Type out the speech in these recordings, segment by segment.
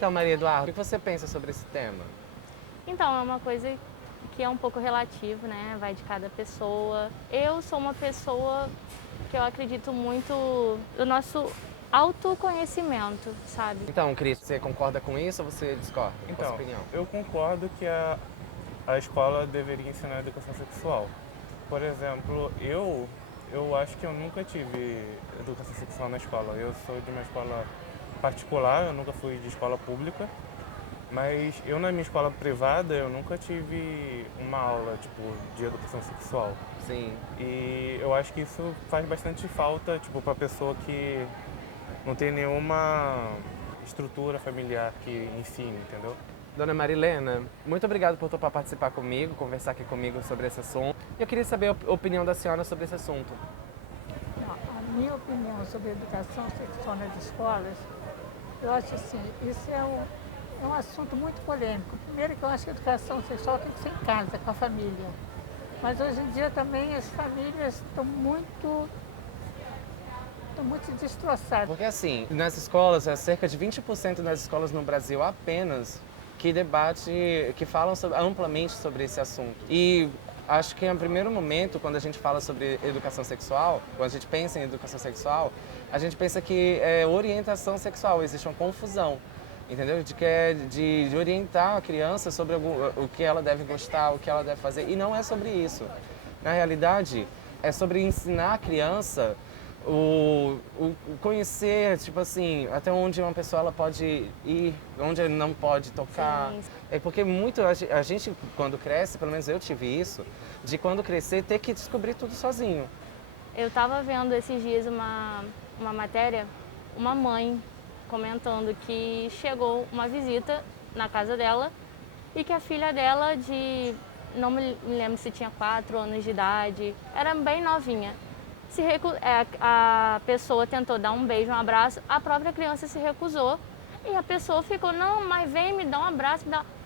Então, Maria Eduarda, o que você pensa sobre esse tema? Então, é uma coisa que é um pouco relativo, né? Vai de cada pessoa. Eu sou uma pessoa que eu acredito muito no nosso autoconhecimento, sabe? Então, Cris, você concorda com isso ou você discorda? Qual a sua Então, opinião? eu concordo que a escola deveria ensinar educação sexual. Por exemplo, eu acho que eu nunca tive educação sexual na escola. Eu sou de uma escola particular, eu nunca fui de escola pública. Mas eu na minha escola privada, eu nunca tive uma aula, tipo, de educação sexual. Sim. E eu acho que isso faz bastante falta, tipo, pra pessoa que não tem nenhuma estrutura familiar que ensine, entendeu? Dona Marilena, muito obrigado por topar participar comigo, conversar aqui comigo sobre esse assunto. Eu queria saber a opinião da senhora sobre esse assunto. A minha opinião sobre a educação sexual nas escolas, eu acho assim, isso é um assunto muito polêmico. Primeiro que eu acho que a educação sexual tem que ser em casa, com a família. Mas hoje em dia também as famílias estão muito destroçadas. Porque assim, nas escolas, cerca de 20% das escolas no Brasil apenas que falam amplamente sobre esse assunto. E acho que é o primeiro momento, quando a gente fala sobre educação sexual, quando a gente pensa em educação sexual, a gente pensa que é orientação sexual, existe uma confusão. Entendeu? De orientar a criança sobre o que ela deve gostar, o que ela deve fazer. E não é sobre isso. Na realidade, é sobre ensinar a criança o conhecer, tipo assim, até onde uma pessoa ela pode ir, onde não pode tocar. Sim. É porque muito a gente, quando cresce, pelo menos eu tive isso, de quando crescer ter que descobrir tudo sozinho. Eu estava vendo esses dias uma matéria, uma mãe comentando que chegou uma visita na casa dela e que a filha dela não me lembro se tinha 4 anos de idade, era bem novinha. A pessoa tentou dar um beijo, um abraço, a própria criança se recusou e a pessoa ficou, não, mas vem me dá um abraço,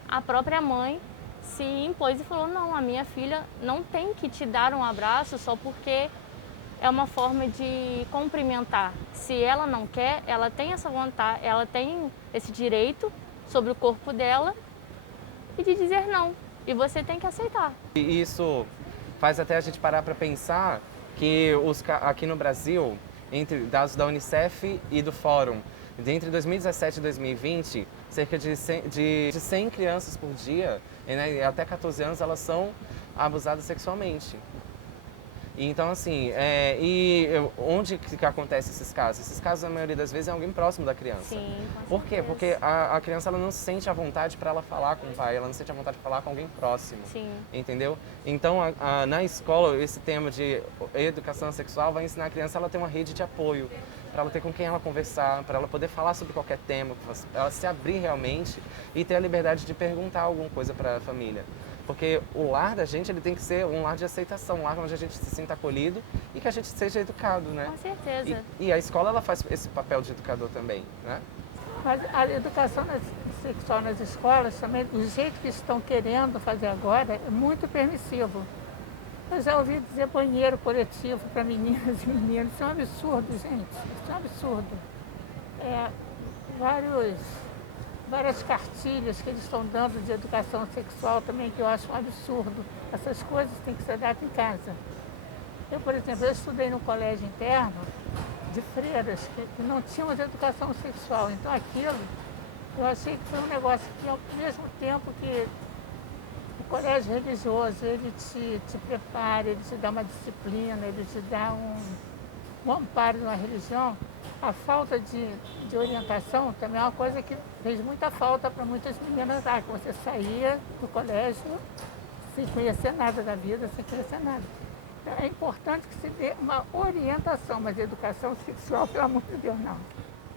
A própria mãe se impôs e falou, não, a minha filha não tem que te dar um abraço só porque é uma forma de cumprimentar. Se ela não quer, ela tem essa vontade, ela tem esse direito sobre o corpo dela e de dizer não. E você tem que aceitar. E isso faz até a gente parar para pensar que aqui no Brasil, entre dados da Unicef e do Fórum, entre 2017 e 2020, cerca de 100 crianças por dia, né, até 14 anos, elas são abusadas sexualmente. Então, assim, onde que acontece esses casos? Esses casos, a maioria das vezes, é alguém próximo da criança. Sim, com Por quê? certeza. Porque a criança ela não se sente à vontade para ela falar com o pai, ela não se sente à vontade para falar com alguém próximo. Sim. Entendeu? Então, na escola, esse tema de educação sexual vai ensinar a criança ela ter uma rede de apoio, para ela ter com quem ela conversar, para ela poder falar sobre qualquer tema, ela se abrir realmente e ter a liberdade de perguntar alguma coisa para a família. Porque o lar da gente ele tem que ser um lar de aceitação, um lar onde a gente se sinta acolhido e que a gente seja educado, né? Com certeza. E a escola ela faz esse papel de educador também, né? Mas a educação sexual nas escolas também, do jeito que estão querendo fazer agora, é muito permissivo. Eu já ouvi dizer banheiro coletivo para meninas e meninos. Isso é um absurdo, gente. Isso é um absurdo. É, várias cartilhas que eles estão dando de educação sexual também, que eu acho um absurdo. Essas coisas têm que ser dadas em casa. Eu, por exemplo, eu estudei no colégio interno de freiras que não tínhamos educação sexual. Então aquilo, eu achei que foi um negócio que ao mesmo tempo que o colégio religioso, ele te prepara, ele te dá uma disciplina, ele te dá um amparo na religião, a falta de orientação também é uma coisa que fez muita falta para muitas meninas lá, que você saía do colégio sem conhecer nada da vida, sem conhecer nada. Então, é importante que se dê uma orientação, mas educação sexual, pelo amor de Deus, não.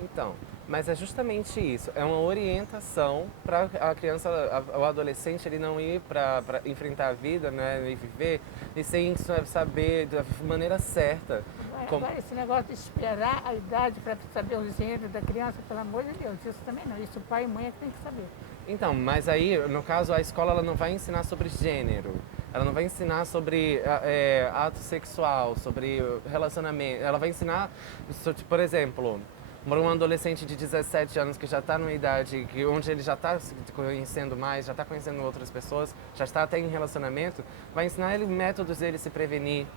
Então, mas é justamente isso, é uma orientação para a criança, o adolescente, ele não ir para enfrentar a vida, né, e viver, e sem saber da maneira certa. Agora, esse negócio de esperar a idade para saber o gênero da criança, pelo amor de Deus, isso também não, isso o pai e mãe é que tem que saber. Então, mas aí, no caso, a escola ela não vai ensinar sobre gênero, ela não vai ensinar sobre ato sexual, sobre relacionamento, ela vai ensinar, por exemplo, Para um adolescente de 17 anos que já está numa idade onde ele já está se conhecendo mais, já está conhecendo outras pessoas, já está até em relacionamento, vai ensinar ele métodos dele se prevenir,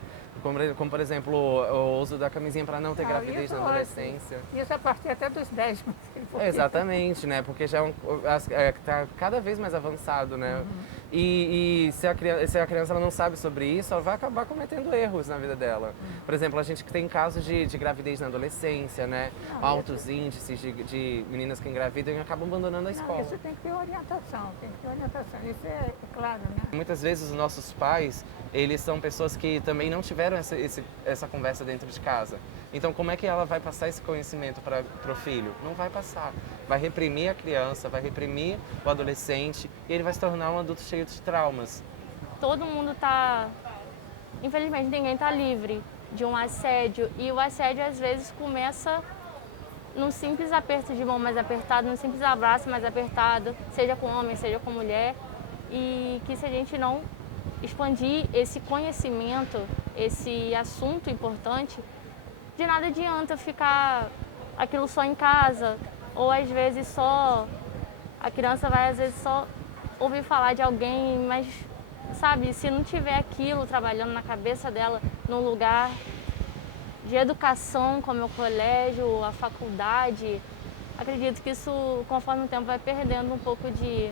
como por exemplo, o uso da camisinha para não ter gravidez isso na ótimo. adolescência. Isso a partir até dos 10. Exatamente, né? Porque já tá cada vez mais avançado, né? E se a criança ela não sabe sobre isso, ela vai acabar cometendo erros na vida dela. Por exemplo, a gente que tem casos de gravidez na adolescência, né? Altos índices de meninas que engravidam e acabam abandonando a escola. Isso tem que ter orientação, tem que ter orientação. Isso é claro, né? Muitas vezes os nossos pais, eles são pessoas que também não tiveram essa conversa dentro de casa. Então, como é que ela vai passar esse conhecimento para o filho? Não vai passar. Vai reprimir a criança, vai reprimir o adolescente e ele vai se tornar um adulto cheio de traumas. Todo mundo tá... Infelizmente, ninguém tá livre de um assédio. E o assédio, às vezes, começa num simples aperto de mão mais apertado, num simples abraço mais apertado, seja com homem, seja com mulher. E que se a gente não expandir esse conhecimento, esse assunto importante, de nada adianta ficar aquilo só em casa, ou às vezes só, a criança vai às vezes só ouvir falar de alguém, mas sabe, se não tiver aquilo trabalhando na cabeça dela, num lugar de educação como é o colégio, a faculdade, acredito que isso, conforme o tempo, vai perdendo um pouco de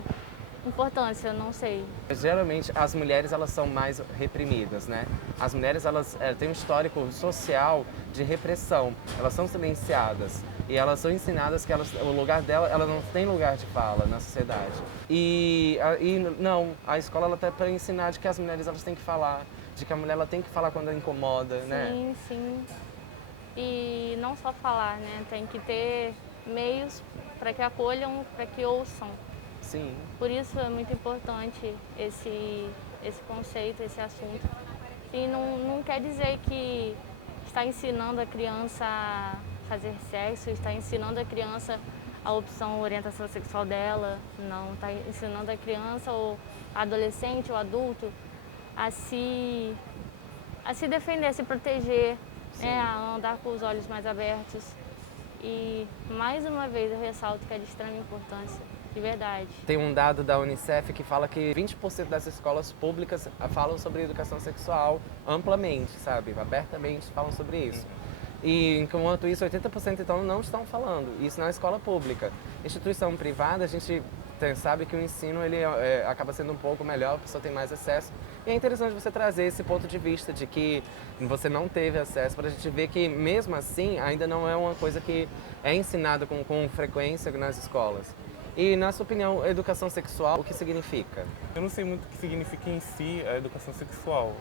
importância, não sei. Geralmente as mulheres elas são mais reprimidas, né? As mulheres elas têm um histórico social de repressão, elas são silenciadas e elas são ensinadas que o lugar dela, ela não tem lugar de fala na sociedade. E não, a escola ela tá para ensinar de que as mulheres elas têm que falar, de que a mulher ela tem que falar quando ela incomoda, né? Sim, sim. E não só falar, né? Tem que ter meios para que acolham, para que ouçam. Sim. Por isso é muito importante esse conceito, esse assunto. E não quer dizer que está ensinando a criança a fazer sexo, está ensinando a criança a opção, a orientação sexual dela. Não, está ensinando a criança, ou adolescente, ou adulto, a se defender, a se proteger, né, a andar com os olhos mais abertos. E, mais uma vez, eu ressalto que é de extrema importância. De verdade. Tem um dado da Unicef que fala que 20% das escolas públicas falam sobre educação sexual amplamente, sabe? Abertamente falam sobre isso. E enquanto isso, 80% então não estão falando. Isso na escola pública. Instituição privada, a gente sabe que o ensino ele acaba sendo um pouco melhor, a pessoa tem mais acesso. E é interessante você trazer esse ponto de vista de que você não teve acesso, para a gente ver que mesmo assim ainda não é uma coisa que é ensinada com frequência nas escolas. E, na sua opinião, educação sexual, o que significa? Eu não sei muito o que significa em si a educação sexual,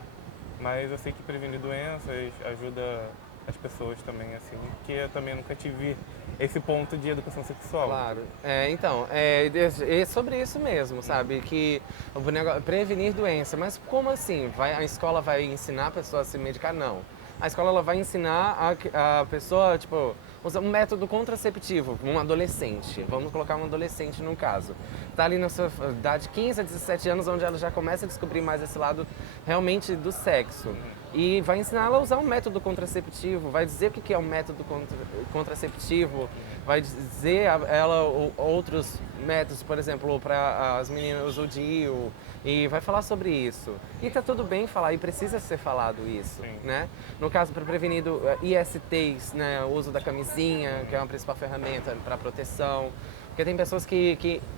mas eu sei que prevenir doenças ajuda as pessoas também, assim, porque eu também nunca tive esse ponto de educação sexual. Claro. Então, é sobre isso mesmo, sabe? Que o negócio, prevenir doença. Mas como assim? A escola vai ensinar a pessoa a se medicar? Não. A escola ela vai ensinar a pessoa, tipo, usar um método contraceptivo, um adolescente. Vamos colocar um adolescente no caso. Está ali na sua idade de 15 a 17 anos, onde ela já começa a descobrir mais esse lado realmente do sexo. E vai ensinar ela a usar um método contraceptivo, vai dizer o que é um método contraceptivo, vai dizer a ela outros métodos, por exemplo, para as meninas o DIU, e vai falar sobre isso. E tá tudo bem falar, e precisa ser falado isso, né? No caso, para prevenir ISTs, né, o uso da camisinha, que é uma principal ferramenta para proteção, porque tem pessoas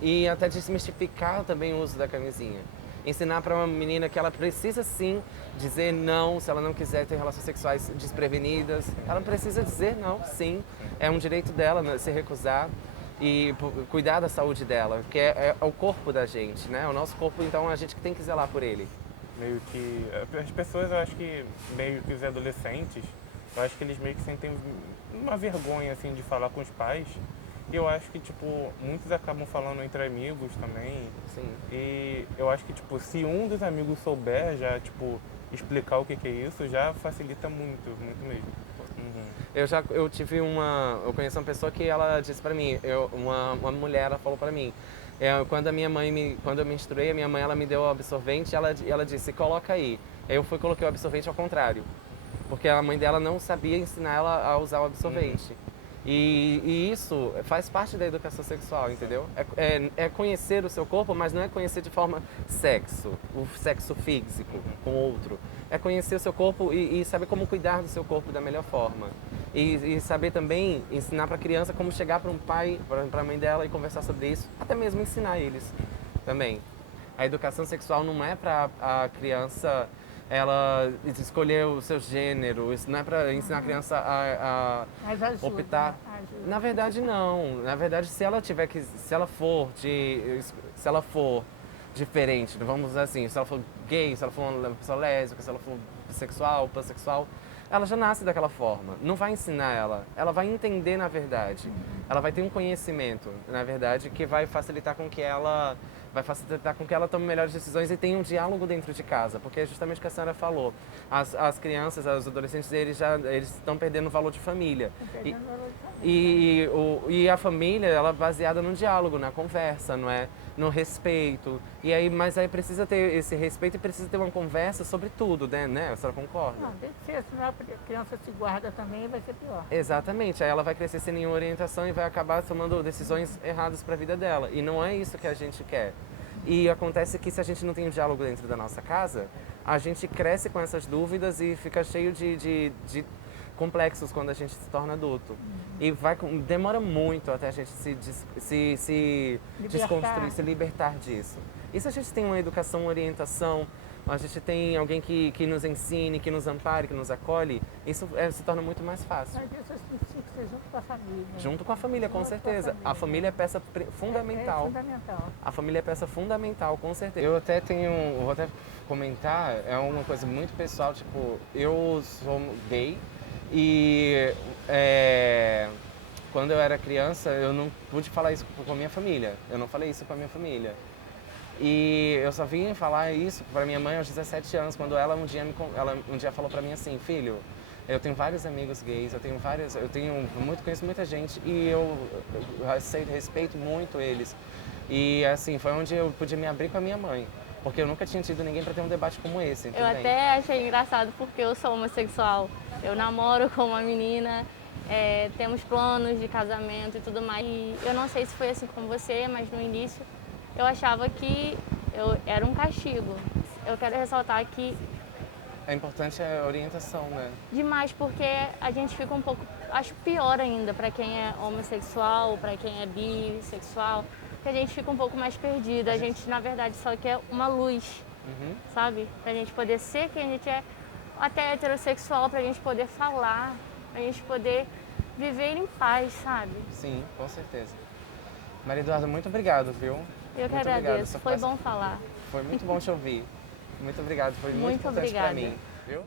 e até desmistificar também o uso da camisinha. Ensinar para uma menina que ela precisa sim dizer não se ela não quiser ter relações sexuais desprevenidas. Ela precisa dizer não, sim. É um direito dela, né, se recusar e cuidar da saúde dela, que é o corpo da gente, né? O nosso corpo, então, a gente que tem que zelar por ele. Meio que as pessoas, eu acho que meio que os adolescentes, eu acho que eles meio que sentem uma vergonha assim de falar com os pais. E eu acho que, tipo, muitos acabam falando entre amigos também. Sim. E eu acho que, tipo, se um dos amigos souber já, tipo, explicar o que é isso, já facilita muito, muito mesmo. Eu conheci uma pessoa que ela disse pra mim, uma mulher, ela falou pra mim, quando eu menstruei, a minha mãe, ela me deu o absorvente, e ela disse, coloca aí. Aí eu coloquei o absorvente ao contrário, porque a mãe dela não sabia ensinar ela a usar o absorvente. E isso faz parte da educação sexual, entendeu? É conhecer o seu corpo, mas não é conhecer de forma o sexo físico com o outro. É conhecer o seu corpo e saber como cuidar do seu corpo da melhor forma. E saber também ensinar para a criança como chegar para um pai, para a mãe dela e conversar sobre isso, até mesmo ensinar eles também. A educação sexual não é para a criança ela escolher o seu gênero, isso não é para ensinar a criança a Mas ajuda, optar. ajuda. Na verdade não. Na verdade, se ela for diferente, vamos dizer assim, se ela for gay, se ela for uma pessoa lésbica, se ela for bissexual, pansexual, ela já nasce daquela forma. Não vai ensinar ela vai entender na verdade. Ela vai ter um conhecimento, na verdade, que vai facilitar com que ela tome melhores decisões e tenha um diálogo dentro de casa, porque é justamente o que a senhora falou. As crianças, os adolescentes, eles estão perdendo o valor de família. E a família, ela é baseada no diálogo, na conversa, não é? No respeito. Mas aí precisa ter esse respeito e precisa ter uma conversa sobre tudo, né? A senhora concorda? Não, tem que ser, senão a criança se guarda também e vai ser pior. Exatamente. Aí ela vai crescer sem nenhuma orientação e vai acabar tomando decisões erradas para a vida dela. E não é isso que a gente quer. E acontece que se a gente não tem um diálogo dentro da nossa casa, a gente cresce com essas dúvidas e fica cheio de complexos quando a gente se torna adulto. E demora muito até a gente se desconstruir, se libertar disso. E se a gente tem uma educação, uma orientação, a gente tem alguém que nos ensine, que nos ampare, que nos acolhe, isso se torna muito mais fácil. Mas isso tem que ser junto com a família. Junto com a família, com Junto com a certeza. A família é peça fundamental. É fundamental. A família é peça fundamental, com certeza. Vou até comentar, é uma coisa muito pessoal, tipo, eu sou gay e quando eu era criança eu não pude falar isso com a minha família, eu não falei isso com a minha família. E eu só vim falar isso para minha mãe aos 17 anos, quando ela um dia falou para mim assim, filho, eu tenho vários amigos gays, conheço muita gente e eu respeito muito eles. E assim, foi onde eu pude me abrir com a minha mãe, porque eu nunca tinha tido ninguém para ter um debate como esse, Eu entendeu? até achei engraçado porque eu sou homossexual. Eu namoro com uma menina, temos planos de casamento e tudo mais. E eu não sei se foi assim com você, mas no início eu achava que era um castigo. Eu quero ressaltar que É importante a orientação, né? demais, porque a gente fica um pouco, acho pior ainda para quem é homossexual, para quem é bissexual, que a gente fica um pouco mais perdida. A gente, na verdade, só quer uma luz, sabe? Pra gente poder ser quem a gente é, até heterossexual, pra gente poder falar, pra gente poder viver em paz, sabe? Sim, com certeza. Maria Eduarda, muito obrigado, viu? Eu que Muito obrigado. agradeço, foi bom falar. Foi muito bom te ouvir. Muito obrigado, foi muito Muito importante para obrigada. mim, viu?